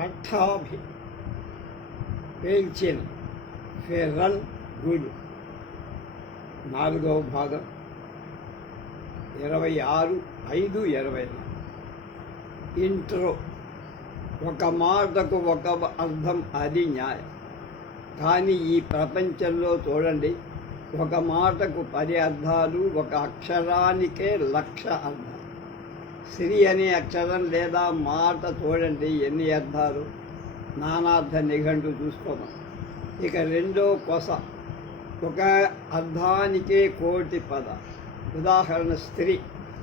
Pattabhi పేల్చిన Ferran గుడు 4వ భాగం 26/5/24 ఇంట్రో. ఒక మాటకు ఒక అర్థం, అది న్యాయం. కానీ ఈ ప్రపంచంలో చూడండి, ఒక మాటకు 10 అర్థాలు, ఒక అక్షరానికే 1,00,000 అర్థాలు. శ్రీ అనే అక్షరం లేదా మాట చూడండి ఎన్ని అర్థాలు. నానార్థ నిఘంటు చూసుకోమని. ఇక రెండో కొస, ఒక అర్థానికే 1,000,000 పదాలు. ఉదాహరణ స్త్రీ.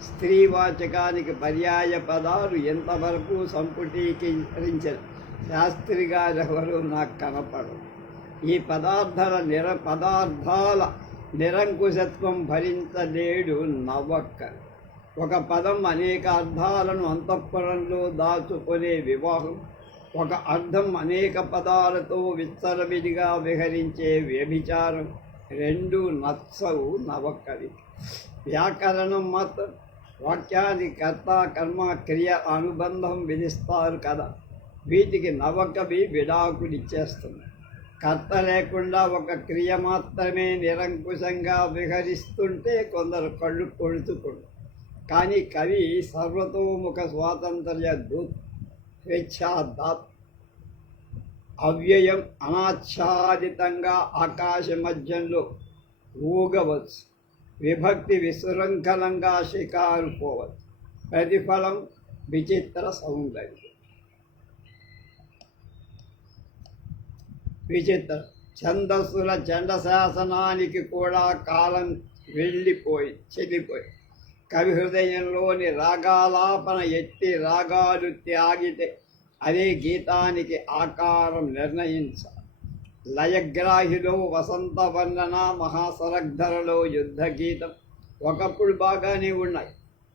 స్త్రీవాచకానికి పర్యాయ పదాలు ఎంతవరకు సంపుటీకరించిన శాస్త్రి గారెవరు నాకు కనపడరు. ఈ పదార్థాల నిరంకుశత్వం భరించలేడు నవ్వక్కరు. ఒక పదం అనేక అర్థాలను అంతఃపురంలో దాచుకునే వివాహం, ఒక అర్థం అనేక పదాలతో విచ్చలవిడిగా విహరించే వ్యభిచారం, రెండు నచ్చవు నవకవి. వ్యాకరణం మాత్రం వాక్యానికి కర్త కర్మ క్రియ అనుబంధం విధిస్తారు కదా, వీటికి నవకవి విడాకులిచ్చేస్తుంది. కర్త లేకుండా ఒక క్రియ మాత్రమే నిరంకుశంగా విహరిస్తుంటే కొందరు కళ్ళు కొడుతుకుంటారు. కానీ కవి సర్వతోముఖ స్వాతంత్ర్య దూత్, స్వేచ్ఛాదాత్. అవ్యయం అనాచ్ఛాదితంగా ఆకాశ మధ్యంలో ఊగవచ్చు. విభక్తి విశృంఖలంగా షికారు పోవచ్చు. ప్రతిఫలం విచిత్ర సౌందర్యం. విచిత్రం. ఛందస్సుల చండశాసనానికి కూడా కాలం చెల్లిపోయి కవి హృదయంలోని రాగాలాపన ఎత్తి రాగాలు త్యాగితే అదే గీతానికి ఆకారం నిర్ణయించాలి. లయగ్రాహిలో వసంత వర్ణన, మహాసరగ్ధరలో యుద్ధ గీతం ఒకప్పుడు బాగానే ఉన్నాయి.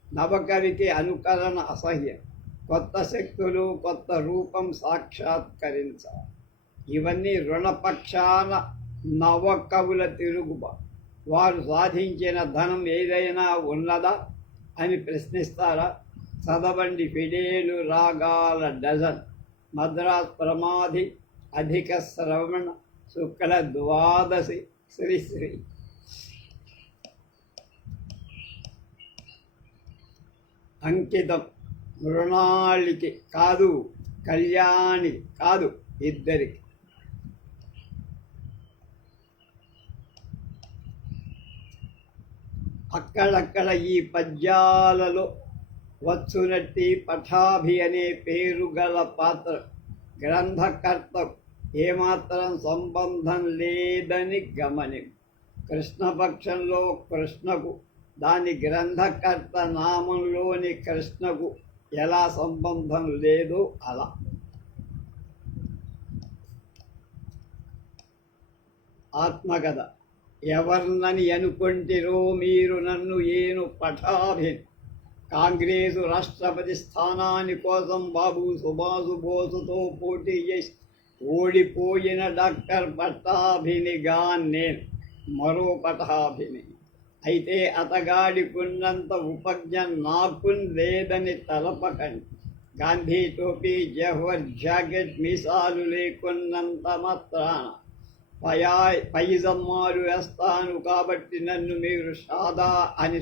నవకవికి అనుకరణ అసహ్యం. కొత్త శక్తులు, కొత్త రూపం సాక్షాత్కరించాలి. ఇవన్నీ రుణపక్షాన నవకవుల తిరుగుబా. వారు సాధించిన ధనం ఏదైనా ఉన్నదా అని ప్రశ్నిస్తారా? చదవండి ఫిడేలు రాగాల డజన్, మద్రాస్ ప్రమాధి, అధిక శ్రవణ, శుక్ల ద్వాదశి, శ్రీశ్రీ. అంకితం మృణాళికి కాదు, కళ్యాణి కాదు, ఇద్దరికి. అక్కడక్కడ ఈ పద్యాలలో వచ్చునట్టి పఠాభి అనే పేరు గల పాత్ర గ్రంథకర్త ఏమాత్రం సంబంధం లేదని గమని. కృష్ణపక్షంలో కృష్ణకు దాని గ్రంథకర్త నామంలోని కృష్ణకు ఎలా సంబంధం లేదో అలా. ఆత్మకథ. ఎవర్నని అనుకుంటిరో మీరు నన్ను, ఏను పఠాభిన్. కాంగ్రెసు రాష్ట్రపతి స్థానాని కోసం బాబు సుభాష్ బోసుతో పోటీ చేసి ఓడిపోయిన డాక్టర్ పట్టాభినిగా నేను మరో పఠాభిని. అయితే అతగాడికున్నంత ఉపజ్ఞ నాకు లేదని తలపకండి. గాంధీ టోపీ, జవహర్ జాకెట్, మీసాలు లేకున్నంత మాత్రాన పైజమ్మాలు వేస్తాను కాబట్టి నన్ను మీరు షోదా అని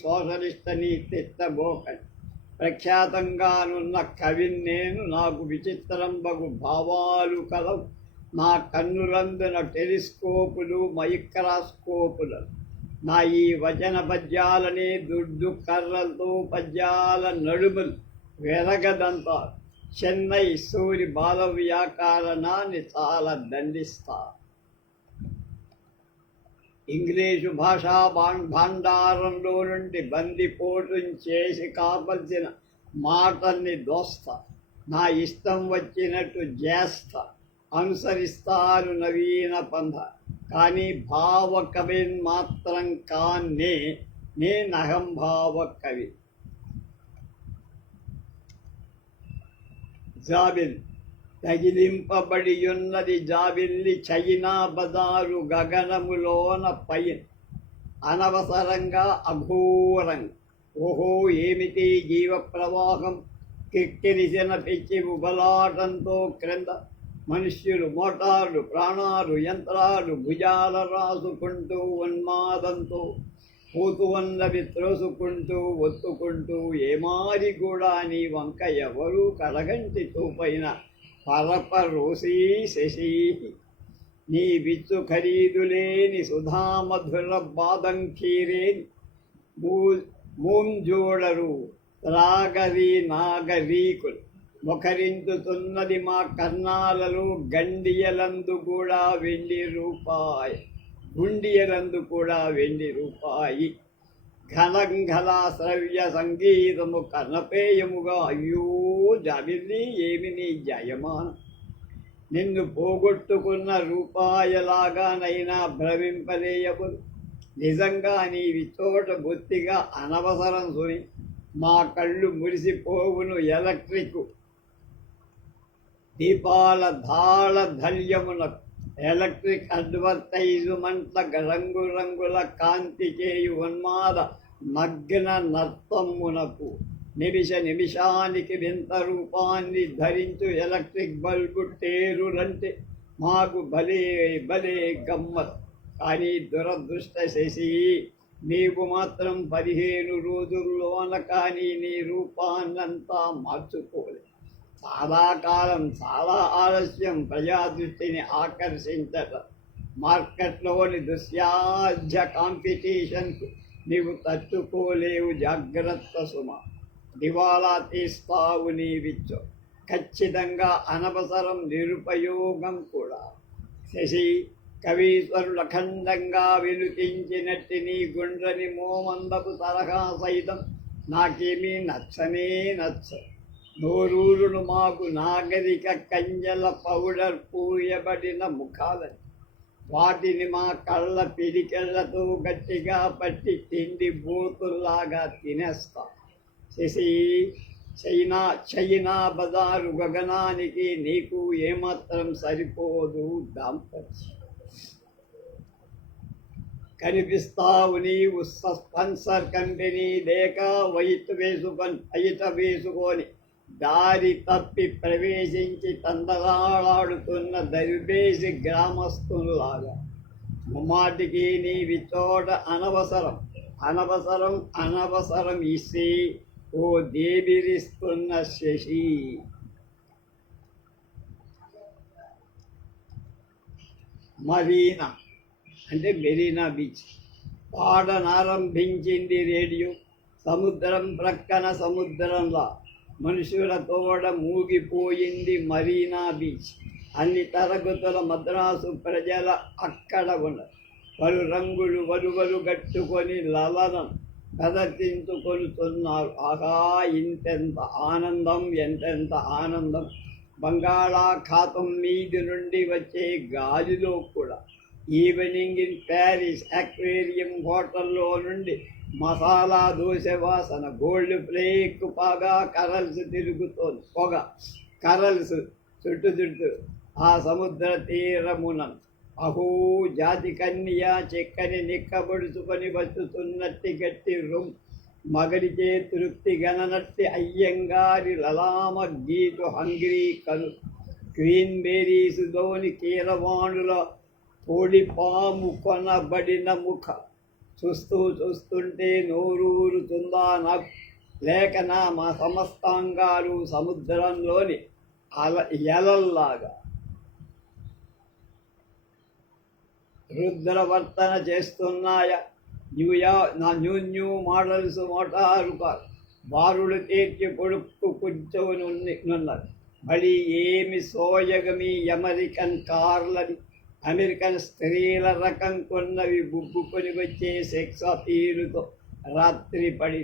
సోషలిస్టని తిట్టబోకండి. ప్రఖ్యాతంగానున్న కవిని నేను. నాకు విచిత్రంబగు భావాలు కలవు. నా కన్నులందున టెలిస్కోపులు, మైక్రాస్కోపులు. నా ఈ వచన పద్యాలనే దుడ్డు కర్రలతో పద్యాల నడుములు వెరగదంతారు. చెన్నై సూరి బాల వ్యాకరణాన్ని చాలా దండిస్తారు. ఇంగ్లీషు భాషా భాండారంలో నుండి బందిపోటు చేసి కావలసిన మాటల్ని దోస్తా. నా ఇష్టం వచ్చినట్టు చేస్తా. అనుసరిస్తారు నవీన పంథ. కానీ భావకవిని మాత్రం కాన్నే. నేనహంభావ కవి. జాబిల్. తగిలింపబడియున్నది జాబిల్లి చైనా బజారు గగనములోన పైన. అనవసరంగా అఘోరంగా. ఓహో ఏమిటి జీవ ప్రవాహం, కిక్కిరిసిన పిచ్చి ఉబలాటంతో క్రింద మనుష్యులు మోటార్లు ప్రాణాలు యంత్రాలు భుజాల రాసుకుంటూ ఉన్మాదంతో పూతువన్నవి త్రోసుకుంటూ ఒత్తుకుంటూ ఏమారి కూడా నీ వంక ఎవరూ కడగంటి తూపైన పరపరోసీ శశి నీ విచ్చు ఖరీదులేని సుధామధుర బాదం ఖీరేని మూంజోడరు త్రాగరి నాగరీకులు మొఖరించుతున్నది మా కర్ణాలలో గండియలందు కూడా ₹1 గుండియలందు కూడా ₹1 ఘనంఘల శ్రవ్య సంగీతము కర్ణపేయముగా అయ్యో జాబిల్లి ఏమి నీ జయమానం నిన్ను పోగొట్టుకున్న రూపాయలాగానైనా భ్రమింపలేయబుదు నిజంగా నీవి చోట బొత్తిగా అనవసరం సుని మా కళ్ళు మురిసిపోవును ఎలక్ట్రిక్ దీపాల ధాళ ధల్యమునకు ఎలక్ట్రిక్ అడ్వర్టైజుమెంట్ల రంగురంగుల కాంతి చేయు ఉన్మాద మగ్న నర్తమ్మునకు నిమిషానికి వింత రూపాన్ని ధరించు ఎలక్ట్రిక్ బల్బు టేరులంటే మాకు భలే భలే గమ్మత్. కానీ దురదృష్ట శశి నీవు మాత్రం 15 రోజుల్లోన కానీ నీ రూపాన్నంతా మార్చుకోలేదు. చాలా కాలం చాలా ఆలస్యం ప్రజా దృష్టిని ఆకర్షించటం. మార్కెట్లోని దుశ్యాధ్య కాంపిటీషన్కు నీవు తట్టుకోలేవు. జాగ్రత్త సుమ, దివాలా తీస్తావు నీవిచ్చు. ఖచ్చితంగా అనవసరం, నిరుపయోగం కూడా. శశి, కవీశ్వరుల ఖండంగా వెలుతించినట్టి నీ గుండ్రని మోమందపు తరహా సైతం నాకేమీ నచ్చ. నోరూరును మాకు నాగరిక కంజల పౌడర్ పూయబడిన ముఖాలని వాటిని మా కళ్ళ పిడికెళ్లతో గట్టిగా పట్టి తిండి బూతుల్లాగా తినేస్తాం. శశి, చైనా బజారు గగనానికి నీకు ఏమాత్రం సరిపోదు దాంపత్యం. కనిపిస్తావు నీవు స్పాన్సర్ కంపెనీ లేక బయట వేసుకొని దారి తప్పి ప్రవేశించి తందలాడుతున్న దరివేసి గ్రామస్తులాగా. ముమ్మాటికి నీవి చోట అనవసరం ఇసి ఓ దేబిరిస్తున్న శశి. మరీనా అంటే మెరీనా బీచ్ పాడనారంభించింది రేడియో. సముద్రం ప్రక్కన సముద్రంలా మనుషుల తోడ మూగిపోయింది మరీనా బీచ్. అన్ని తరగతుల మద్రాసు ప్రజల అక్కడ ఉన్నారు. పలు రంగులు వలువలు గట్టుకొని లలనం ప్రదర్శించుకొనుతున్నారు. ఆహా, ఇంతెంత ఆనందం, ఎంతెంత ఆనందం! బంగాళాఖాతం మీది నుండి వచ్చే గాలిలో కూడా ఈవినింగ్ ఇన్ ప్యారిస్ అక్వేరియం హోటల్లో నుండి మసాలా దోశ వాసన, గోల్డ్ ఫ్లేక్ పాగా కరల్స్ తిరుగుతోంది. కరల్స్ చుట్టు ఆ సముద్ర తీరమున అహో జాతి కన్య చెక్కని నిక్కబడుచుకొని వచ్చుతున్నట్టి గట్టి రొమ్ మగడిచే తృప్తి గననట్టి అయ్యంగారి లలామ గీటు హంగ్రీ కను క్వీన్ బేరీస్ దోని కీరవాణుల తోడిపాము కొనబడిన ముఖ చూస్తుంటే నోరూరుతుందా నాకు, లేక మా సమస్తాంగాలు సముద్రంలోని ఎలల్లాగా రుద్రవర్తన చేస్తున్నాయా? న్యూ మోడల్స్ మోటారు కారు బారులు తీర్చి కొడుకు కూర్చొని ఉన్నారు. మళ్ళీ ఏమి సోయగమి అమెరికన్ కార్లని, అమెరికన్ స్త్రీల రకం కొన్నవి బుబ్బుకొని వచ్చే సెక్స్ అపీలుతో రాత్రి పడి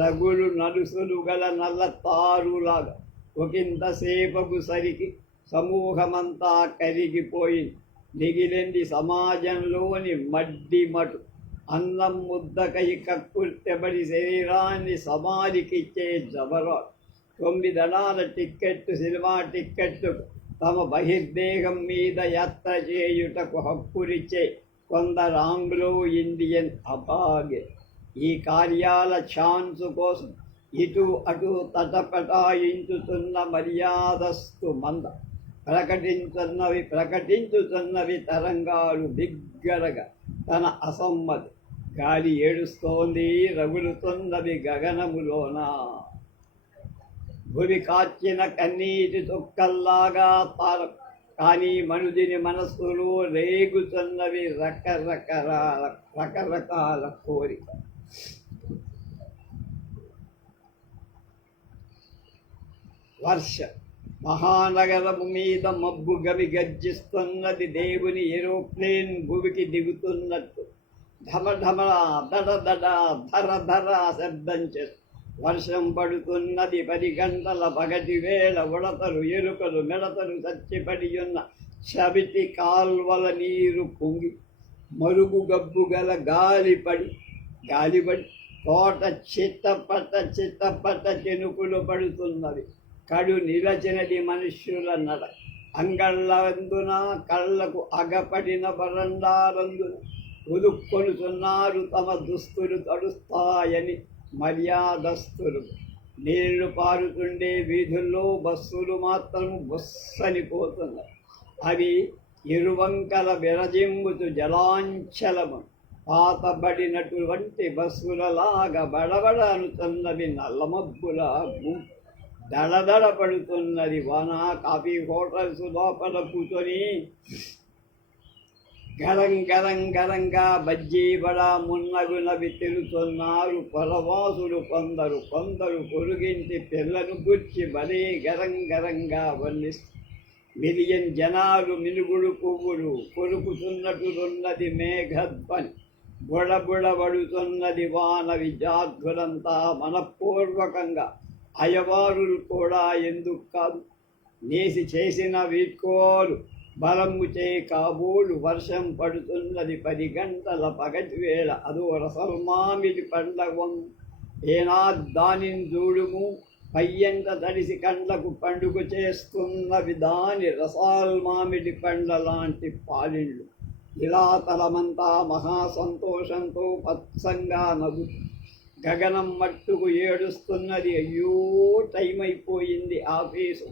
రగులు నలుసులు గల నల్ల తారులాగా ఒకంతసేపకు సరికి సమూహమంతా కరిగిపోయింది. మిగిలింది సమాజంలోని మడ్డిమటు. అన్నం ముద్దకై కక్కుర్తెబడి శరీరాన్ని సమాధికిచ్చే జబరాలు. 9 దళాల టిక్కెట్టు, సినిమా టిక్కెట్టు తమ బహిర్దేహం మీద యాత్ర చేయుటకు హక్కురిచ్చే కొందరు ఆంగ్లో ఇండియన్ అపాగే. ఈ కార్యాల ఛాన్సు కోసం ఇటు అటు తటపటాయించుతున్న మర్యాదస్తు మంద ప్రకటించుతున్నవి తరంగాలు బిగ్గరగా తన అసమ్మతి. గాలి ఏడుస్తోంది, రగులుతున్నది గగనములోన. భూమి కాచిన కన్నీటి చుక్కల్లాగా కానీ మనుదిని మనస్సులు రేగుతున్నవి రకరకాల కోరిక. వర్ష మహానగరము మీద మబ్బు గవి గర్జిస్తున్నది. దేవుని ఏరోప్లేన్ భూమికి దిగుతున్నట్టు ఢమఢమ దడ దడ ధర ధర శబ్దం చేస్తూ వర్షం పడుతున్నది. 10 గంటల పగటి వేళ ఉడతలు, ఎలుకలు, మిడతలు చచ్చిపడి ఉన్న చవిటి కాల్వల నీరు పొంగి మరుగు గబ్బు గల గాలిపడి తోట చిత్తపట్ట చెనుకులు పడుతున్నవి. కడు నిలచినది మనుష్యుల నడ. అంగళ్ళందున కళ్ళకు అగపడిన బరండారందున ఉదుక్కొనుతున్నారు తమ దుస్తులు తడుస్తాయని మర్యాదస్తులు. నీళ్లు పారుతుండే వీధుల్లో బస్సులు మాత్రం బొస్సనిపోతున్నాయి. అవి ఇరువంకల విరజింగుతు జలాంచలము పాతబడినటువంటి బస్సులలాగా బడబడ అనుతున్నవి. నల్లమబ్బుల దడదడ పడుతున్నది వాన. కాఫీ హోటల్స్ లోపల కూర్చొని గరంగా బజ్జీ బడా మున్నగునవి తిరుగుతున్నారు పొలవాసులు కొందరు పొరుగింటి పిల్లను గుర్చి భలే గరంగా వర్ణిస్తారు. మిలియన్ జనాలు మినుగుడు పువ్వులు కొరుకుతున్నట్టున్నది మేఘధ్వని. బుడబుడబడుతున్నది వాన. విద్యార్థులంతా మనపూర్వకంగా, అయవారులు కూడా ఎందుకు కాదు, నేసి చేసిన వీడ్కోలు బలము చే కాబోలు. వర్షం పడుతున్నది 10 గంటల పగటి వేళ. అదో రసల్మామిడి పండవం ఏనాదానిని చూడుము. పయ్యంత తడిసి కండ్లకు పండుగ చేస్తున్నవి దాని రసాల్మామిడి పండ్ల లాంటి పాలిళ్ళు. ఇలా తలమంతా మహాసంతోషంతో పచ్చంగా నవ్వు గగనం మట్టుకు ఏడుస్తున్నది. అయ్యో, టైం అయిపోయింది ఆఫీసు.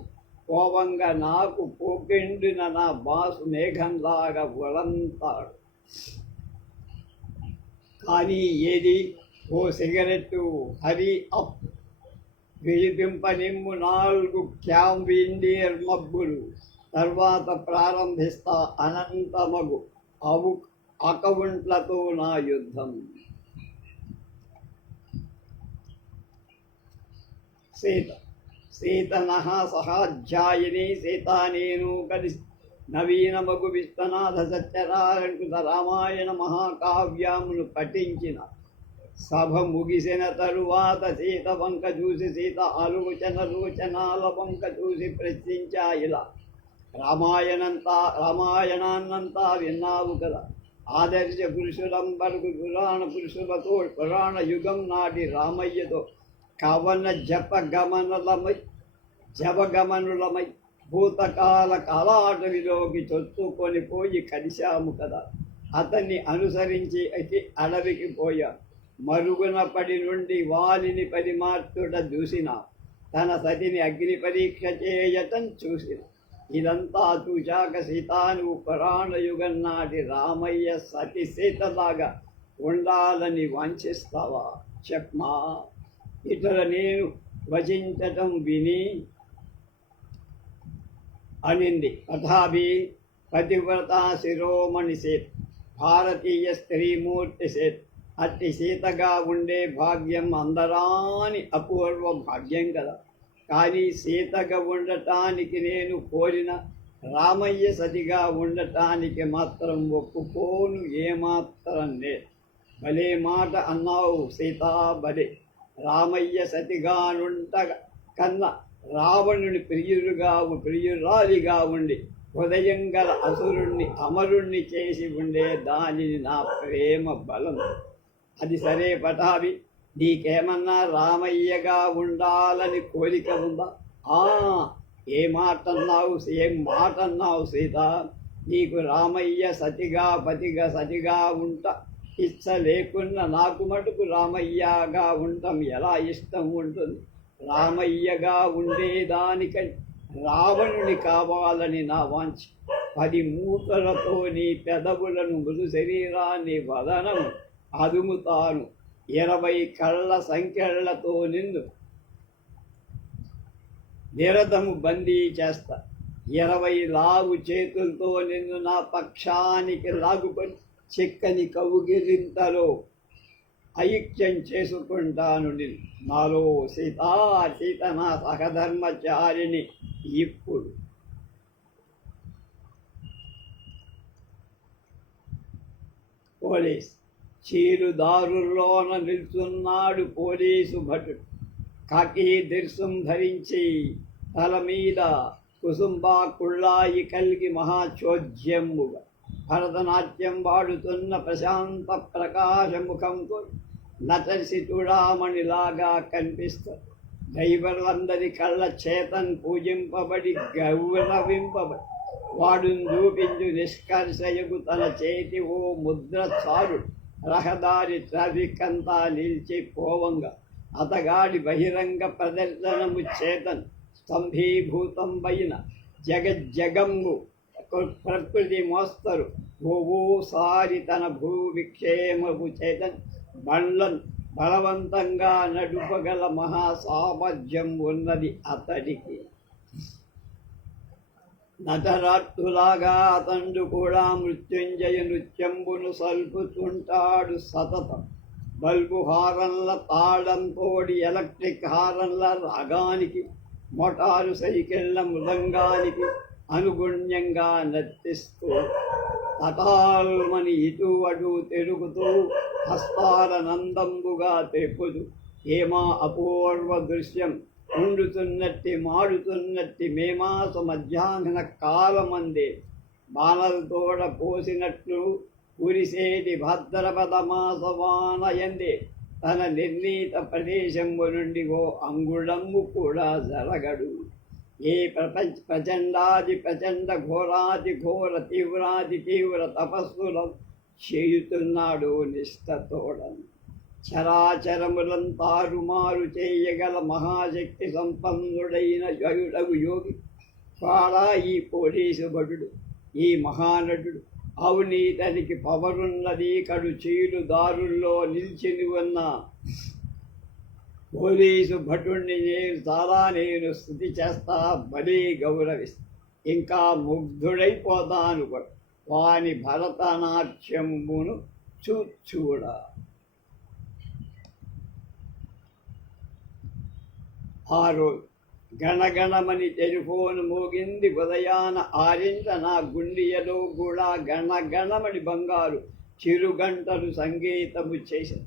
కోపంగా నాకు పోకెండిన నా బాసు మేఘంలాగా వలంతాడు. కానీ ఏది ఓ సిగరెట్టు, హరి అప్, విడిపింపనిమ్ము 4 క్యాంబిండియర్ మబ్బులు. తర్వాత ప్రారంభిస్తా అనంతమగు అకవుంట్లతో నా యుద్ధం. సీతనః సహాధ్యాయిని. సీత నేను కలిసి నవీనమగు విశ్వనాథ సత్యనారాయణ రామాయణ మహాకావ్యమును పఠించిన. సభ ముగిసిన తరువాత సీత వంక చూసి, సీత ఆలోచనాల వంక చూసి ప్రశ్నించా ఇలా, రామాయణాన్నంతా విన్నావు కదా. ఆదర్శ పురుషులంబరకు పురాణ పురుషులతో పురాణ యుగం నాటి రామయ్యతో కవన జపగమనులమై భూతకాల కాలాటవిలోకి చొచ్చుకొని పోయి కలిశాము కదా. అతన్ని అనుసరించి అడవికి పోయా. మరుగున పడి నుండి వాలిని పరిమార్చుట చూసిన, తన సతిని అగ్ని పరీక్ష చేయటం చూసిన. ఇదంతా చూశాక సీత, నువ్వు పురాణ యుగం నాటి రామయ్య సతి సీతలాగా ఉండాలని వాంఛిస్తావా చెప్పమా. ఇతర నేను వచించటం విని అనింది. తథాపి పతివ్రత శిరోమణి సీత, భారతీయ స్త్రీమూర్తి సీత. అట్టి సీతగా ఉండే భాగ్యం అందరాని అపూర్వ భాగ్యం కదా. కానీ సీతగా ఉండటానికి నేను కోరిన రామయ్య సతిగా ఉండటానికి మాత్రం ఒప్పుకోను, ఏమాత్రం లేదు. భలే మాట అన్నావు సీతా, భలే. రామయ్య సతిగానుంట కన్నా రావణుని ప్రియురాలిగా ఉండి హృదయం గల అసురుణ్ణి అమరుణ్ణి చేసి ఉండే దానిని నా ప్రేమ బలం. అది సరే పటాభి, నీకేమన్నా రామయ్యగా ఉండాలని కోరిక ఉందా? ఏం మాట అన్నావు సీత. నీకు రామయ్య సతిగా పతిగా సతిగా ఇచ్చ లేకున్నా నాకు మటుకు రామయ్యగా ఉండటం ఎలా ఇష్టం ఉంటుంది. రామయ్యగా ఉండేదానికై రావణుని కావాలని నా వాంఛ. 10 మూతలతో నీ పెదవులను మృదు శరీరాన్ని వదనం అదుముతాను. 20 కళ్ళ సంఖ్యలతో నిన్ను నిరతము బందీ చేస్తా. 20 లాగు చేతులతో నిన్ను నా పక్షానికి లాగుకొని చిక్కని కౌగిలింతలో ఐక్యం చేసుకుంటాను నిన్ను. నాలో సీత నా సహధర్మచారిణి. ఇప్పుడు పోలీస్ చీరుదారుల్లోన నిల్చున్నాడు పోలీసు భటుడు. కాకి దిర్సం ధరించి తల మీద కుసుంబా కుళ్ళాయి కలిగి మహాచోద్యముగా భరతనాట్యం వాడుతున్న ప్రశాంత ప్రకాశముఖంతో నటసి చూడామణిలాగా కనిపిస్తారు. డ్రైవర్లందరి కళ్ళ చేతన్ పూజింపబడి గౌరవింపబడి వాడును చూపించు నిష్కర్షయకు తన చేతి ఓ ముద్ర చారు. రహదారి ట్రాఫిక్ అంతా నిలిచిపోవంగా అతగాడి బహిరంగ ప్రదర్శనము చేతన్ స్తంభీభూతం పైన జగజ్జగంబు ప్రకృతి మోస్తరు. ఓసారి తన భూవిక్షేమపు చేతన్ బండ్లను బలవంతంగా నడుపగల మహాసామర్థ్యం ఉన్నది అతడికి. నటరాట్టులాగా అతడు కూడా మృత్యుంజయ నృత్యంబును సల్పుతుంటాడు సతతం. బల్బు హారన్ల తాళంతోడి ఎలక్ట్రిక్ హారన్ల రాగానికి మోటారు సైకిళ్ల మృదంగానికి అనుగుణ్యంగా నర్తిస్తూ తటాల్మని ఇటు అటు తిరుగుతూ హస్తాలనందంబుగా తెప్పుదు. ఏమా అపూర్వ దృశ్యం! ఉండుతున్నట్టి మాడుతున్నట్టి మేమాస మధ్యాహ్న కాలమందే బాణలతోడ పోసినట్లు కురిసేటి భాద్రపద మాసవానయందే తన నిర్ణీత ప్రదేశంబు నుండి ఓ అంగుళంబు కూడా జరగడు. ఏ ప్రచండాది ప్రచండ ఘోరాది ఘోర తీవ్రాది తీవ్ర తపస్సులం చేయుతున్నాడు నిష్ఠతోడను. చరాచరములను తారుమారు చేయగల మహాశక్తి సంపన్నుడైన జయుడగు యోగి కాడా ఈ పోలీసు భటుడు, ఈ మహానటుడు. అవునీతనికి పవరున్నది. కడు చీలు దారుల్లో నిలిచిని ఉన్న పోలీసు భటుణ్ణి నేను స్తుతి చేస్తా, బలి గౌరవిస్తా. ఇంకా ముగ్ధుడైపోతాను కూడా వాని భరతనాట్యమును చూడ. ఆ రోజు గణగణమని టెలిఫోన్ మోగింది. ఉదయాన 6 నా గుండెలో కూడా గణగణమని బంగారు చిరుగంటలు సంగీతము చేశారు.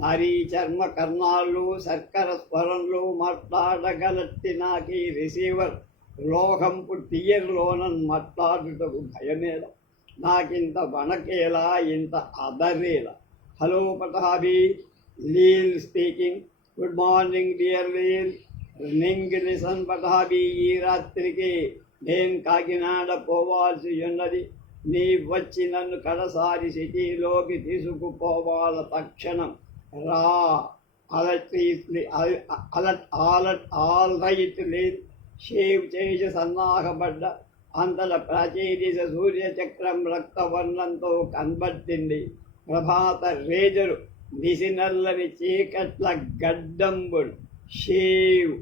నారీ చర్మ కర్ణాల్లో శర్కర స్వరంలో మాట్లాడగలట్టి నాకీ రిసీవర్ లోహంపు టియర్లోన మాట్లాడుటకు భయమేలా, నాకింత వణకేలా, ఇంత అదరేలా. Hello Pattabhi, లీల్ speaking. Good morning dear లీల్. Ring listen Pattabhi, ఈ రాత్రికి నేను కాకినాడ పోవాల్సి ఉన్నది. నీ వచ్చి నన్ను కడసారి సిటీలోకి తీసుకుపోవాల తక్షణం రా. ఆల్ రైట్ లేదు. షేవ్ చేసి సన్నాహపడ్డ అంతల ప్రాచీదిశ సూర్యచక్రం రక్తవర్ణంతో కనబట్టింది. ప్రభాత రేజరు నిసినల్లని చీకట్ల గడ్డంబుడు షేవ్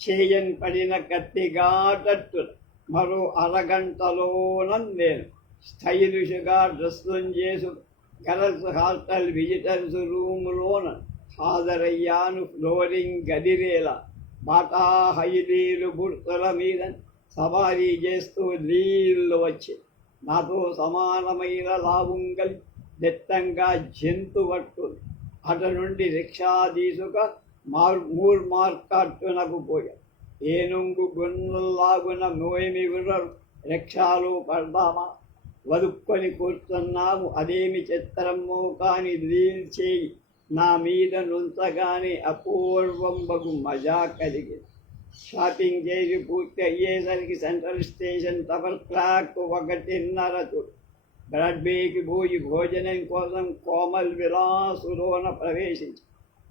చేయన్ పడిన కత్తిగాటట్టు మరో అరగంటలోన నేను స్టైలిష్గా డ్రెస్సులు చేసు గర్ల్స్ హాస్టల్ విజిటర్స్ రూములోన హాజరయ్యాను. ఫ్లోరింగ్ గదిరేలా బాటా హైలీలు గుర్తుల మీద సవారీ చేస్తూ నీళ్ళు వచ్చి నాతో సమానమైన లావుంగలి దట్టంగా జంతువట్టు అటు నుండి రిక్షా తీసుక మూర్ మార్కెట్టునకు పోయా. ఏనుగు గున్నలాగున నోయమి గుర్రరు రిక్షాలు పడదామా, వదుక్కొని కూర్చున్నాము. అదేమి చిత్రమో కానీ లీల్ చేయి నా మీద నుంచగానే అపూర్వంబగు మజా కలిగింది. షాపింగ్ చేసి పూర్తి అయ్యేసరికి సెంట్రల్ స్టేషన్ టవర్ క్లాక్ 1:30. బ్రాడ్వేకి పోయి భోజనం కోసం కోమల్ విలాసులోన ప్రవేశించి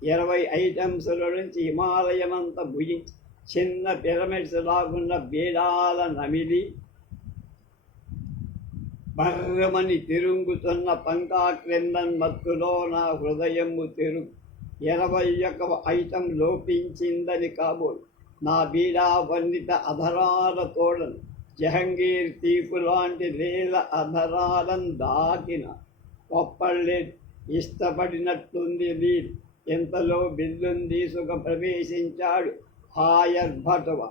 20 ఐటమ్స్ల నుంచి హిమాలయమంతా భుజించి చిన్న పిరమిడ్స్ లాగున్న బీడాల నమిలి బర్రమని తిరుగుతున్న పంకా క్రిందన్ మత్తులో నా హృదయము తిరుగు 21 ఐటం లోపించిందని కాబోలు నా బీడా వర్ణిత అధరాల తోడను జహంగీర్ తీపు లాంటి లీల అధరాలను దాకిన కొప్పళ్ళే ఇష్టపడినట్టుంది లీల్. ఇంతలో బిల్లును తీసుకు ప్రవేశించాడు ఆయర్భడవ.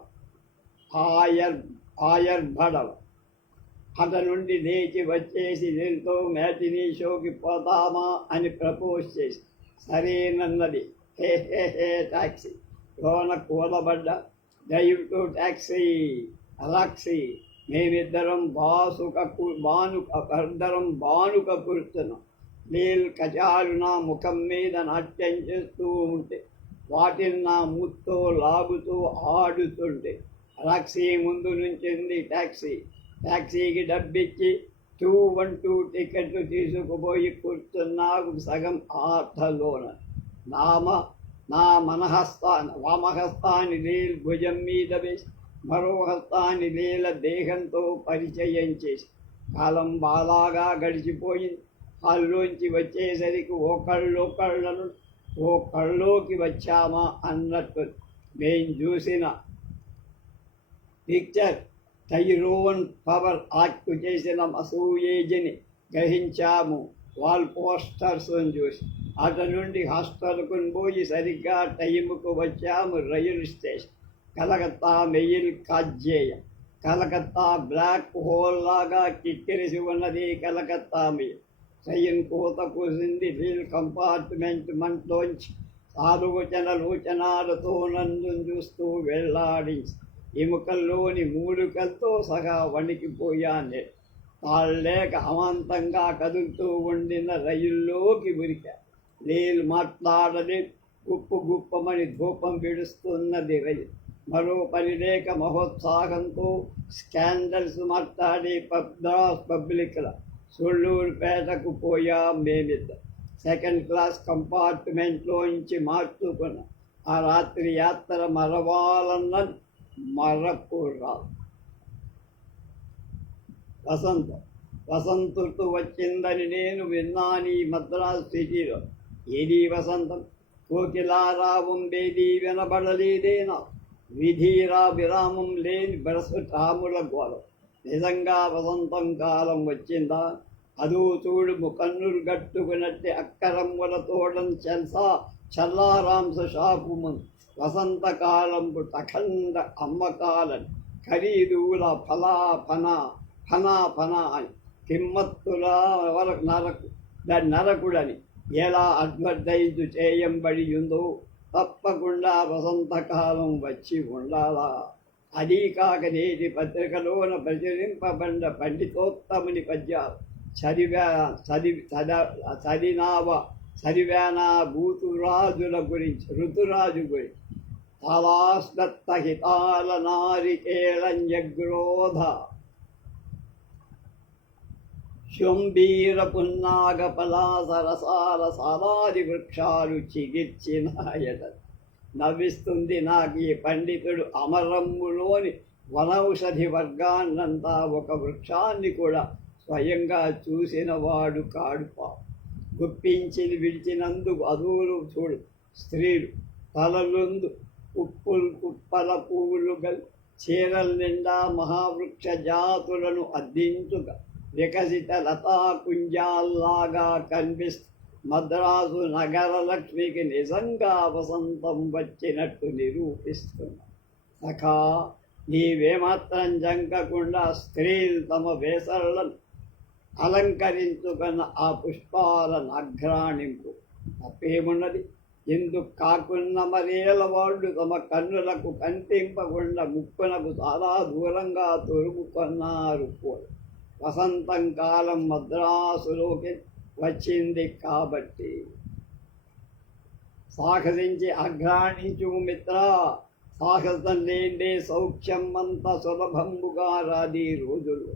అట నుండి లేచి వచ్చేసి దీంతో మ్యాటినీ షోకి పోతామా అని ప్రపోజ్ చేసి సరేనన్నది. హే హే హే టాక్సీ లోన కూలబడ్డ డ్రైవ్ టు టాక్సీ అలాక్సీ. మేమిద్దరం బానుక కూర్చున్నాం. నీల్ కచాలు నా ముఖం మీద నాట్యం చేస్తూ ఉంటే వాటిని నా ముత్తో లాగుతూ ఆడుతుంటే టాక్సీ ముందు నుంచింది టాక్సీకి డబ్బిచ్చి 212 టికెట్లు తీసుకుపోయి కూర్చున్నాకు సగం ఆటలోన. నా వామహస్తాన్ని నీల్ భుజం మీద వేసి మరో హస్తాన్ని నీల దేహంతో పరిచయం చేసి కాలం బాలాగా గడిచిపోయింది. హాల్లోంచి వచ్చేసరికి ఓ కళ్ళలోకి వచ్చామా అన్నట్టు మేం చూసిన పిక్చర్ టైరోన్ పవర్ యాక్ట్ చేసిన అసూయేజిని గ్రహించాము వాల్ పోస్టర్స్ చూసి. అటు నుండి హాస్టల్కు పోయి సరిగ్గా టైంకు వచ్చాము రైలు స్టేషన్. కలకత్తా మెయిల్ కాజ్జేయ. కలకత్తా బ్లాక్ హోల్ లాగా కిక్కిరిసి ఉన్నది కలకత్తా మెయిల్. ట్రైన్ కూత కూసింది. రీల్ కంపార్ట్మెంట్లోంచి ఆలోచనాలతో నన్ను చూస్తూ వెళ్ళాడించి ఎముకల్లోని మూడుకలతో సహా వణికిపోయాను. తాళ్ళేక అమాంతంగా కదులుతూ ఉండిన రైల్లోకి ఉరికా. నీళ్ళు మాట్లాడలే. గుప్పమని ధూపం విడుస్తున్నది రైలు. మరో పని లేక మహోత్సాహంతో స్కాండల్స్ మాట్లాడే పబ్లిక్ల సొళ్ళూరుపేటకు పోయాం మేమిద్దరం. 2nd క్లాస్ కంపార్ట్మెంట్లోంచి మార్చుకున్నాం. ఆ రాత్రి యాత్ర మరవాలన్న మరపురాదు. వసంతు వచ్చిందని నేను విన్నాను ఈ మద్రాసు సిటీలో. ఏది వసంతం? కోకిలారావం బేదీ వినబడలేదేనా? విధిరా విరామం లేని బరసటాముల గోళం. నిజంగా వసంతం కాలం వచ్చిందా? అదో చూడు కన్నులు గట్టుకున్నట్టే అక్కరమ్మల తోడని చల్లారాంస షాపు ముందు వసంతకాలంపు తఖండ అమ్మకాలని ఖరీదుల ఫనా అని కిమ్మత్తుల నరకుడని ఎలా అడ్వర్టైజ్ చేయంబడి ఉందో తప్పకుండా వసంతకాలం వచ్చి ఉండాలా. అదీ కాక నేటి పత్రికలోన ప్రచురింపబడిన పండితోత్తముని పద్యాలు చదివానా ఋతురాజు గురించి తలాస్దత్త హితాల నారికేళంజగ్రోధ శుంభీర పున్నాగ పలాసరసాల సాలాది వృక్షాలు చిగిర్చినాయట. నవ్విస్తుంది నాకు ఈ పండితుడు. అమరమ్ములోని వనౌషధి వర్గాన్నంతా ఒక వృక్షాన్ని కూడా స్వయంగా చూసిన వాడు కాడుపా. గుప్పించి విడిచినందుకు అదూరు చూడు స్త్రీలు తలలుందు కుప్పల పువ్వులు చీరల నిండా మహావృక్ష జాతులను అద్దించుగా వికసిత లతాకుంజాల్లాగా కనిపిస్తూ మద్రాసు నగర లక్ష్మికి నిజంగా వసంతం వచ్చినట్టు నిరూపిస్తున్నా. సఖా, నీవేమాత్రం జంకకుండా స్త్రీలు తమ వేసలను అలంకరించుకున్న ఆ పుష్పాలను అఘ్రాణింపు. తప్పేమున్నది? ఎందుకు కాకున్న మరేల వాళ్ళు తమ కన్నులకు కనిపింపకుండా ముక్కునకు చాలా దూరంగా తొరుగుకున్నారు కూడా. వసంతం కాలం మద్రాసులోకి వచ్చింది కాబట్టి సాహసించి అఘ్రాణించు మిత్ర. సాహసం లేండే సౌఖ్యం అంత సులభంబుగా రాది రోజుల్లో.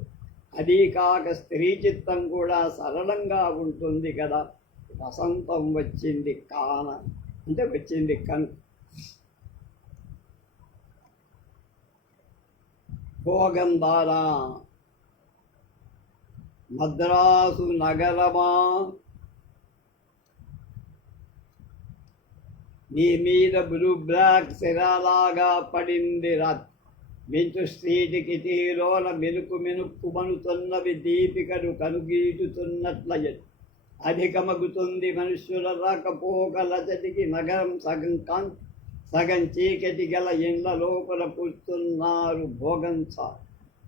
అదీ కాక స్త్రీ చిత్తం కూడా సరళంగా ఉంటుంది కదా. వసంతం వచ్చింది కాన అంటే వచ్చింది కను. భోగందారా మద్రాసు నగరమా, నీ మీద బ్లూ బ్లాక్ సిరాలాగా పడింది రాత్. మించు స్ట్రీట్కి తీరోల మెనుకు మెనుక్కుమనుతున్నవి దీపికలు కనుగీటుతున్నట్లయ. అధికమగుతుంది మనుష్యుల రాకపోకలచటికి. నగరం సగం కాంతి సగం చీకటి గల ఇండ్ల లోపల కూర్చున్నారు భోగంసా.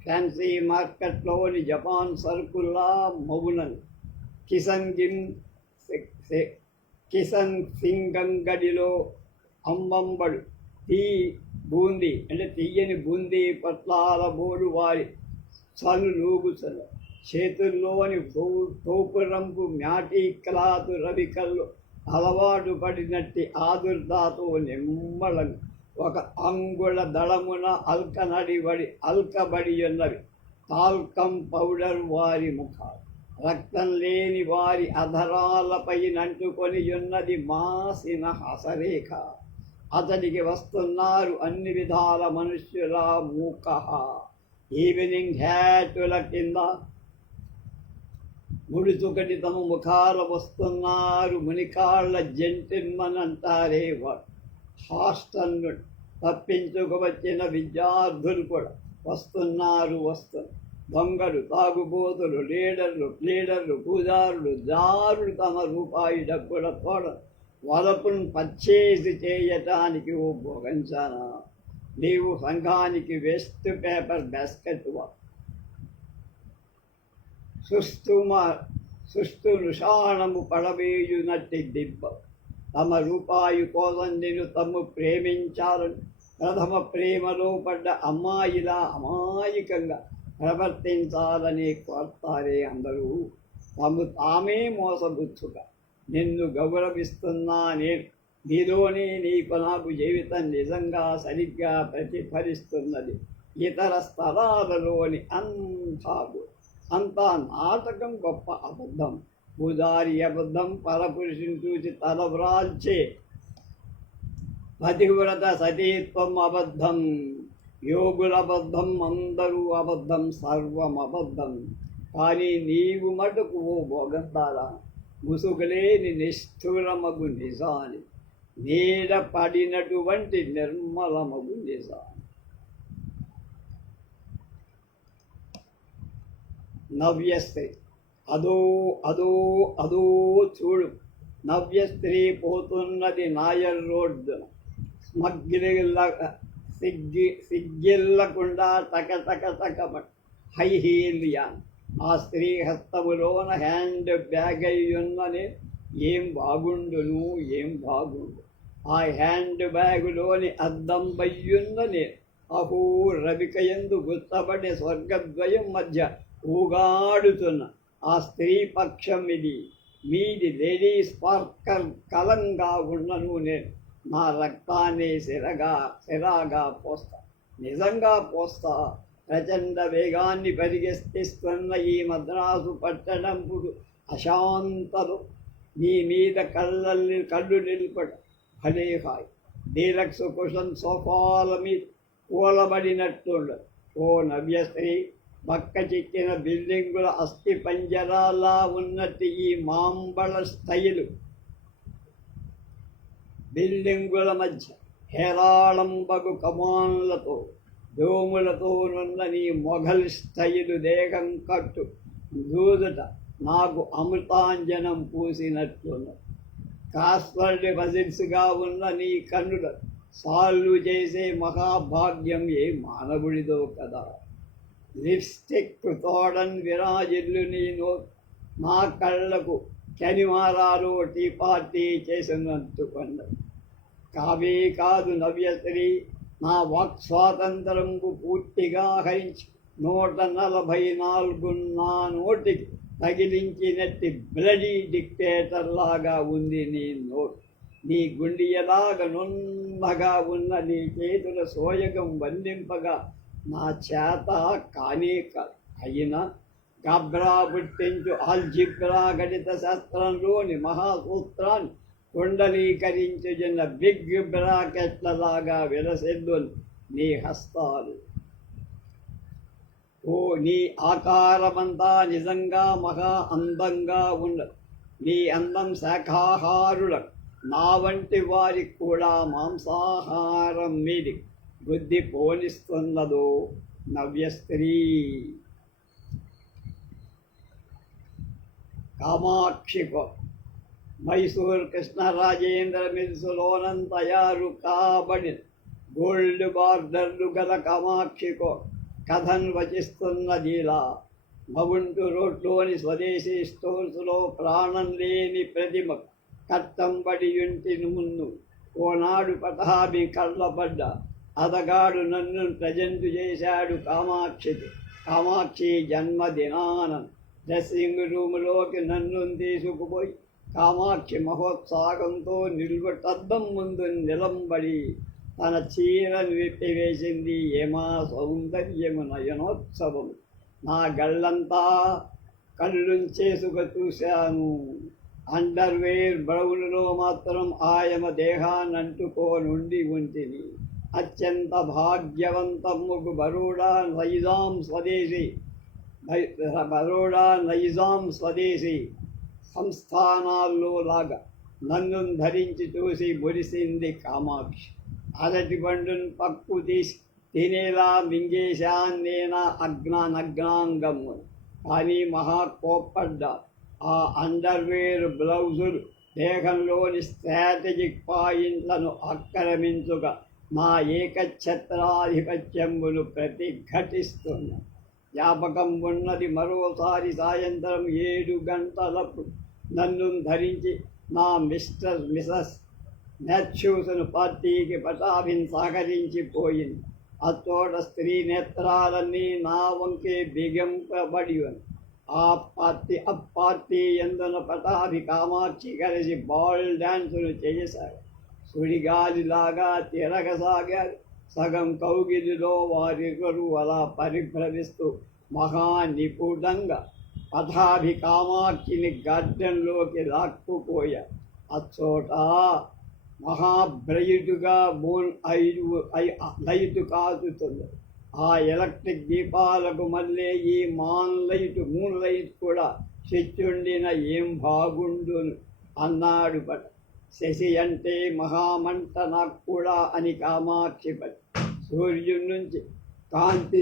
ఫ్యాన్సీ మార్కెట్లోని జపాన్ సరుకుల్లా మౌనలు. కిషన్ సింగ్ అంగడిలో అంబంబడు బూందీ అంటే తీయని బూందీ పట్లాల బోడు వారి చనులూగుసల. చేతుల్లోని తోపు రంగు మ్యాటీ క్లాత్ రవికల్లో అలవాటు పడినట్టి ఆదుర్దాతో నిమ్మలను ఒక అంగుళ దళమున అల్కబడి ఉన్నవి టాల్కం పౌడర్ వారి ముఖాలు. రక్తం లేని వారి అధరాలపై నంటుకొని ఉన్నది మాసిన హసరేఖ. అతనికి వస్తున్నారు అన్ని విధాల మనుష్యుల మూక. ఈవినింగ్ హ్యాటుల కింద ముడుచుకటి తమ ముఖాల వస్తున్నారు మునికాళ్ళ జెంటిల్మన్ అంటారే వాడు. హాస్టల్ నుండి తప్పించుకు వచ్చిన విద్యార్థులు కూడా వస్తున్నారు. దొంగలు, తాగుబోతులు, లీడర్లు, పూజారులు, జారులు తమ రూపాయి డబ్బుల తోడ వలపును పర్చేసి చేయటానికి. ఓ భోగంచానా, నీవు సంఘానికి వేస్ట్ పేపర్ బాస్కెట్ సుస్తు నుషాణము పడవేయునట్టి దిబ్బ. తమ రూపాయి కోసం నేను తమ్ము ప్రేమించాలని ప్రథమ ప్రేమలో పడ్డ అమ్మాయిలా అమాయకంగా ప్రవర్తించాలని కోరుతారే అందరూ. తామే మోసబుచ్చుగా నిన్ను గౌరవిస్తున్నా నేను. నీలోనే నీకు నాకు జీవితం నిజంగా సరిగ్గా ప్రతిఫలిస్తున్నది. ఇతర స్థలాలలోని అంతా నాటకం, గొప్ప అబద్ధం. పూజారి అబద్ధం, పరపురుషుని చూసి తలవ్రాల్చే పతివ్రత సతీత్వం అబద్ధం, యోగుల అబద్ధం, అందరూ అబద్ధం, సర్వం అబద్ధం. కానీ నీవు మటుకు ఓ భోగంతారా ముసుగులేని నిష్ఠురమగు నిజాని, నీడ పడినటువంటి నిర్మలమగు నిజాని. నవ్యస్త్రీ అదో అదో అదో చూడు. నవ్యస్త్రీ పోతున్నది నాయర్ రోడ్డున. సిగ్గిల్లకుండా టక హై హీల్ యాన్. ఆ స్త్రీ హస్తములోన హ్యాండ్ బ్యాగ్ అయ్యున్ననే. ఏం బాగుండును, ఏం బాగుండు. ఆ హ్యాండ్ బ్యాగులోని అద్దం బయ్యున్ననే. అహో రవికయందు గుర్తబడే స్వర్గద్వయం మధ్య ఊగాడుతున్న ఆ స్త్రీ పక్షం ఇది. మీది లేడీ స్పార్కర్ కలంగా ఉన్నను నేను. నా రక్తాన్ని సిరాగా పోస్తా, నిజంగా పోస్తా. ప్రచండ వేగాన్ని పరిగెత్తిస్తున్న ఈ మద్రాసు పట్టణంపుడు అశాంతలు నీ మీద కళ్ళు నిలుపడ భలే హాయ్. డీలక్స్ కుషన్ సోఫాల మీద కూలబడినట్టుండదు. ఓ నవ్యశ్రీ, పక్క చిక్కిన బిల్డింగుల అస్థి పంజరాలా ఉన్నట్టు ఈ మాంబళ స్టైలు. బిల్డింగుల మధ్య హేరాళంబగు కమాన్లతో దోములతో నున్న నీ మొఘల్ స్టైలు దేహం కట్టు దూదుట నాకు అమృతాంజనం పూసినట్లున్నది. కాస్వర్డ్ వజిల్స్గా ఉన్న నీ కన్నుల సాల్వ్ చేసే మహాభాగ్యం ఏ మానవుడిదో కదా. లిప్స్టిక్ తోడన్ విరాజిల్లు నేను నా కళ్ళకు కనిమారాలో టీ పార్టీ చేసినట్టుకున్నది. కావే కాదు నవ్యశ్రీ, నా వాక్ స్వాతంత్రంకు పూర్తిగా హరించి 144 నా నోటికి తగిలించినట్టి బ్లడీ డిక్టేటర్ లాగా ఉంది నీ నోటు. నీ గుండియలాగా నున్నగా ఉన్న నీ చేతుల సోయగం వండింపగా నా చేత కానే కాదు. అయినా గబ్రా పుట్టించు ఆల్జిబ్రా గణిత శాస్త్రంలోని మహాసూత్రాన్ని కుండలీకరించుచున్న బిగ్ బ్రాకెట్లలాగా విలసిల్లు నీ హస్తాలు. ఓ నీ ఆకారమంతా నిజంగా మహా అందంగా ఉండదు. నీ అందం శాఖాహారులకు, నా వంటి వారికి కూడా మాంసాహారం మీది బుద్ధి పోనిస్తున్నదో నవ్య స్త్రీ. కామాక్షికో మైసూర్ కృష్ణరాజేంద్ర మిల్సులోనం తయారు కాబడిన గోల్డ్ బార్డర్లు గల కామాక్షికో కథన్ వచిస్తున్నదిలా. మవుంటు రోడ్లోని స్వదేశీ స్టోర్స్లో ప్రాణం లేని ప్రతిమ కట్టంబడియుంటిని మున్ను. ఓనాడు పటాభి కళ్ళబడ్డ అతగాడు నన్ను ప్రజెంటు చేశాడు కామాక్షికి. కామాక్షి జన్మదినాన డ్రెస్సింగ్ రూములోకి నన్ను తీసుకుపోయి కామాక్షి మహోత్సాహంతో నిలువటద్దం ముందు నిలంబడి తన చీరను విప్పివేసింది. ఏమా సౌందర్యము నయనోత్సవం. నా గళ్ళంతా కళ్ళుంచేసుక చూశాను. అండర్వేర్ బ్రౌన్లో మాత్రం ఆయమ దేహాన్ని అంటుకోనుండి ఉంటిని. అత్యంత భాగ్యవంతముకు బరోడా నైజాం స్వదేశీ సంస్థానాల్లో లాగా నన్ను ధరించి చూసి మురిసింది కామాక్షి. అరటి పండును పక్కు తీసి తినేలా మింగేశాన్నేనా నగ్నాంగము. కానీ మహా కోప్పడ్డా. ఆ అండర్వేర్ బ్లౌజులు దేహంలోని స్ట్రాటజిక్ పాయింట్లను ఆక్రమించుగా నా ఏకఛత్రాధిపత్యమును ప్రతిఘటిస్తున్నా. జ్ఞాపకం ఉన్నది మరోసారి సాయంత్రం 7 గంటలప్పుడు నన్ను ధరించి నా మిసెస్ మ్యాథ్యూస్ను పార్టీకి పటాభిని సహకరించిపోయింది. అచ్చోట స్త్రీ నేత్రాలన్నీ నా వంకే బిగింపబడి ఉంది. ఆ పార్టీ ఎందున పటాభి కామాక్షి కలిసి బాల్ డ్యాన్సులు చేశారు. సుడిగాలిలాగా తిరగసాగారు. సగం కౌగిలిలో వారిరువురు అలా పరిభ్రమిస్తూ మహానిపుణంగా పటాభి కామాక్షిని గార్డెన్లోకి లాక్కుపోయారు. అచ్చోట మహాబ్రైట్గా లైటు కాచుతుంది. ఆ ఎలక్ట్రిక్ దీపాలకు మళ్ళీ ఈ మూన్ లైట్ కూడా స్విచ్చుండిన ఏం బాగుండును అన్నాడు పట. శశి అంటే మహామంట నాకు కూడా అని కామాక్షి పట. సూర్యుడి నుంచి కాంతి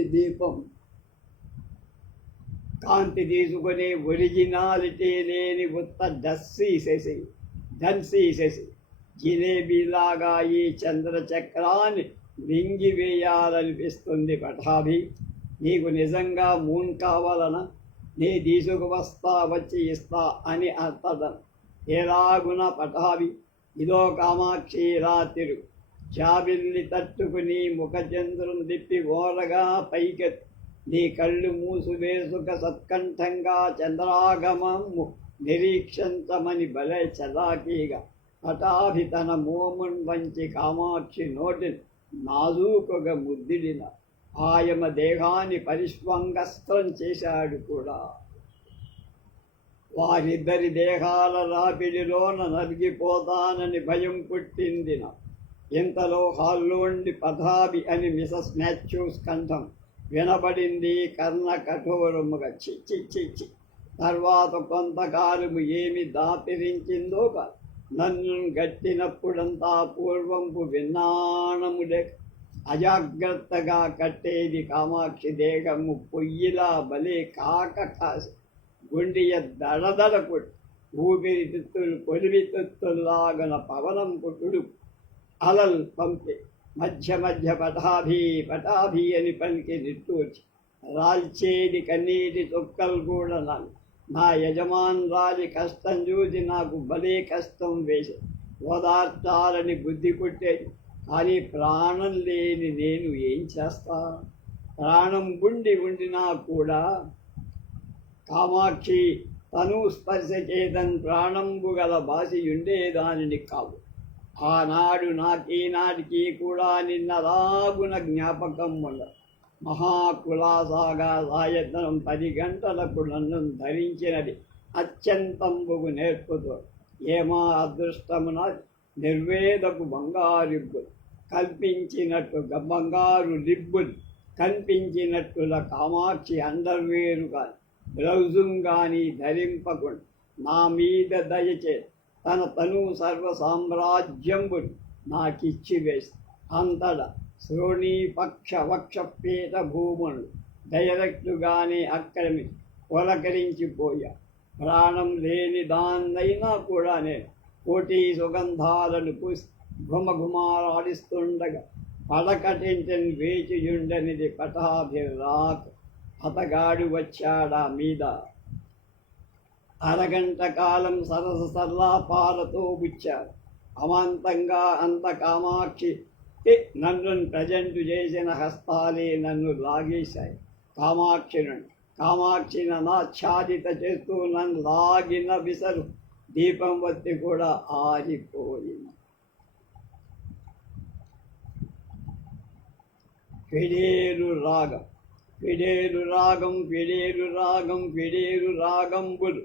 తీసుకునే ఒరిజినాలిటీ లేని ఉత్త డన్సీ శశి జిలేబీలాగా ఈ చంద్రచక్రాన్ని మింగివేయాలనిపిస్తుంది పటాభి. నీకు నిజంగా మూన్ కావాలనా? నీ వచ్చి ఇస్తా అని అర్థం. ఎలాగున పటాభి. ఇదో కామాక్షి ఇలా తిరుగు. జాబిల్ని తట్టుకుని ముఖచంద్రుని తిప్పి ఓరగా పైకెత్తి నీ కళ్ళు మూసివేసుక సత్కంఠంగా చంద్రాగమము నిరీక్షించమని భలే చలాకీగా పటాభి తన మోమున్ వంచి కామాక్షి నోటిని నాజూకుగా ముద్దిడిన ఆయమ దేహాన్ని పరిష్వంగస్త్రం చేశాడు కూడా. వారిద్దరి దేహాల రాపిడిలోన నలిగిపోతానని భయం పుట్టిందిన. ఇంతలో హాల్లోండి పటాభి అని మిసెస్ మ్యాథ్యూస్ కంఠం వినబడింది కర్ణ కఠోరముగా. చిచ్చి. తర్వాత కొంతకాలము ఏమి దాపిరించిందో నన్ను గట్టినప్పుడంతా పూర్వంపు విన్నాణముడే అజాగ్రత్తగా కట్టేది కామాక్షి దేహము పొయ్యిలా బలే కాసి గుండియ దడదడ కొట్టి ఊపిరితిత్తులు కొలివితిత్తుల్లాగన పవనం పుట్టుడు అలల్ పంపి మధ్య పటాభి అని పలికి నిట్టూర్చి రాల్చేది కన్నీటి చుక్కలు కూడా నా యజమానురాలి కష్టం చూసి నాకు భలే కష్టం వేసి ఓదార్చాలని బుద్ధి పుట్టేది. కానీ ప్రాణం లేని నేను ఏం చేస్తా? ప్రాణం ఉండినా కూడా కామాక్షి తను స్పర్శ చేతన్ ప్రాణంబు గల బాసి ఉండేదానిని కావు. ఆనాడు నాకీనాటికి కూడా నిన్నలాగున జ్ఞాపకం ఉండదు. మహాకులాసాగా సాయంత్రం 10 గంటలకు నన్ను ధరించినది అత్యంతంబుకు నేర్పుతో ఏమా అదృష్టమున నిర్వేదకు బంగారిబ్బులు కల్పించినట్టుగా బంగారు లిబ్బులు కనిపించినట్టుల కామాక్షి అండర్వేరు కానీ బ్లౌజుం కానీ ధరింపకుండా నా మీద దయచే తన తను సర్వ సామ్రాజ్యంబులు నాకిచ్చి వేసి అంతటా శ్రోణి పక్ష వక్షపేట భూములు డైరెక్టుగానే అక్రమి పొలకరించిపోయా. ప్రాణం లేని దాన్నైనా కూడా నేను కోటి సుగంధాలను పూసి ఘుమఘుమాలాడిస్తుండగా పడకటింటని వేచియుండనిది పటాభిరాక్. అతగాడు వచ్చాడా మీద. అరగంట కాలం సరస సల్లాపాలతో బుచ్చారు. అమాంతంగా అంత కామాక్షి నన్ను ప్రజెంట్ చేసిన హస్తాలే నన్ను లాగేశాయి. కామాక్షిని నాచ్ఛాదిత చేస్తూ నన్ను లాగిన విసరు దీపం వత్తి కూడా ఆరిపోయింది. ఫిడేలు రాగం ఫిడేలు రాగం ఫిడేలు రాగం ఫిడేలు రాగంబులు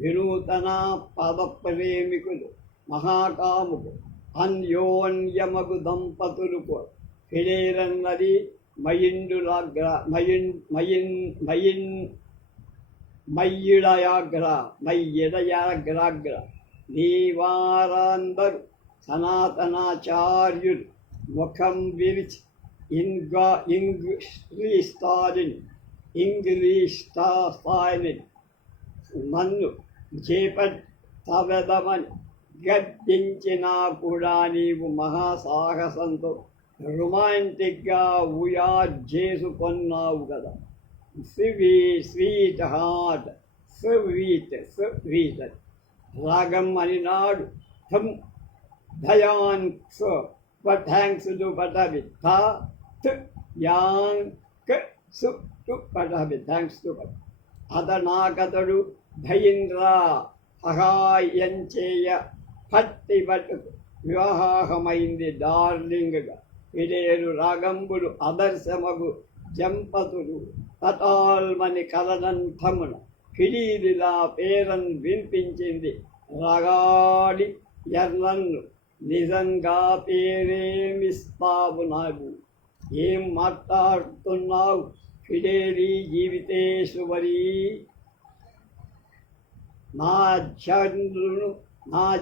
వినూతన పద ప్రేమికులు మహాకాములు అన్యోన్యమగు దంపతులు కూడా. ఫిడేలన్నది మయ్యిడయాగ్రాగ్ర నీవారందరు సనాతనాచార్యులు ముఖం విరిచి ఇంగ్లీష్ స్థాయిని నన్ను చేపట్టవెదమని గద్దించినా కూడా నీవు మహాసాహసంతో రొమాంటిక్గా చేసుకున్నావు కదా. స్వీట్ హార్ట్ స్వీట్ రాగం అని నాడు ధయాన్ థ్యాంక్స్ టు పటవి పటవి థ్యాంక్స్ టు పట అతనాకతడు ధైంద్రా సహాయం చేయ పట్టి పట్టుకు వివాహమైంది డార్లింగ్గా. ఫిడేలు రాగంబులు ఆదర్శమగు జంపతులు తటాల్మని కలనంతమున ఫిడీలిలా పేరన్ వినిపించింది రాగాడి ఎర్రన్ను. నిజంగా పేరేమిస్తావు నాకు? ఏం మాట్లాడుతున్నావు ఫిడేలి జీవితేశ్వరి? నా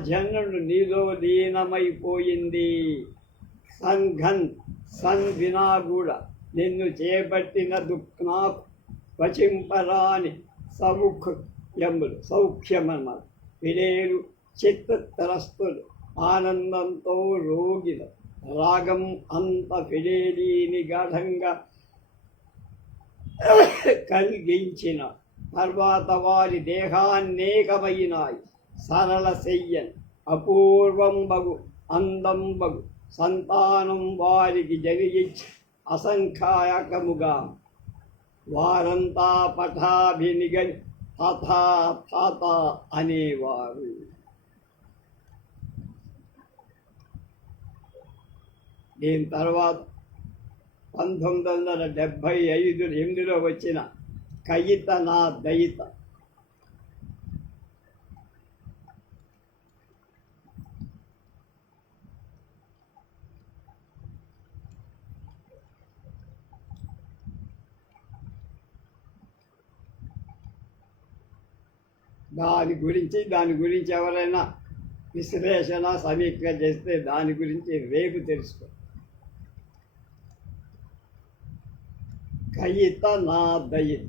జన్నుడు నీలో లీనమైపోయింది. సన్ వినా కూడా నిన్ను చేపట్టిన దుఃఖనాకు వచింపరాని సౌఖ్యమన్నమాట. ఫిడేలు చిత్తరస్తులు ఆనందంతో రోగిల రాగం అంత ఫిడేలీని గాఢంగా కలిగించిన తర్వాత వారి దేహాన్నేకమైనాయి. సరళ చెయ్యన్ అపూర్వంబగు అందంబగు సంతానం వారికి జరిగించి అసంఖ్యాకముగా వారంతా పఠాభినిగని తాత అనేవారు. దీని తర్వాత 1975 వచ్చిన కయిత నా దయిత. దాని గురించి ఎవరైనా విశ్లేషణ సమీక్ష చేస్తే దాని గురించి రేపు తెలుసుకో. కయిత నా దయిత.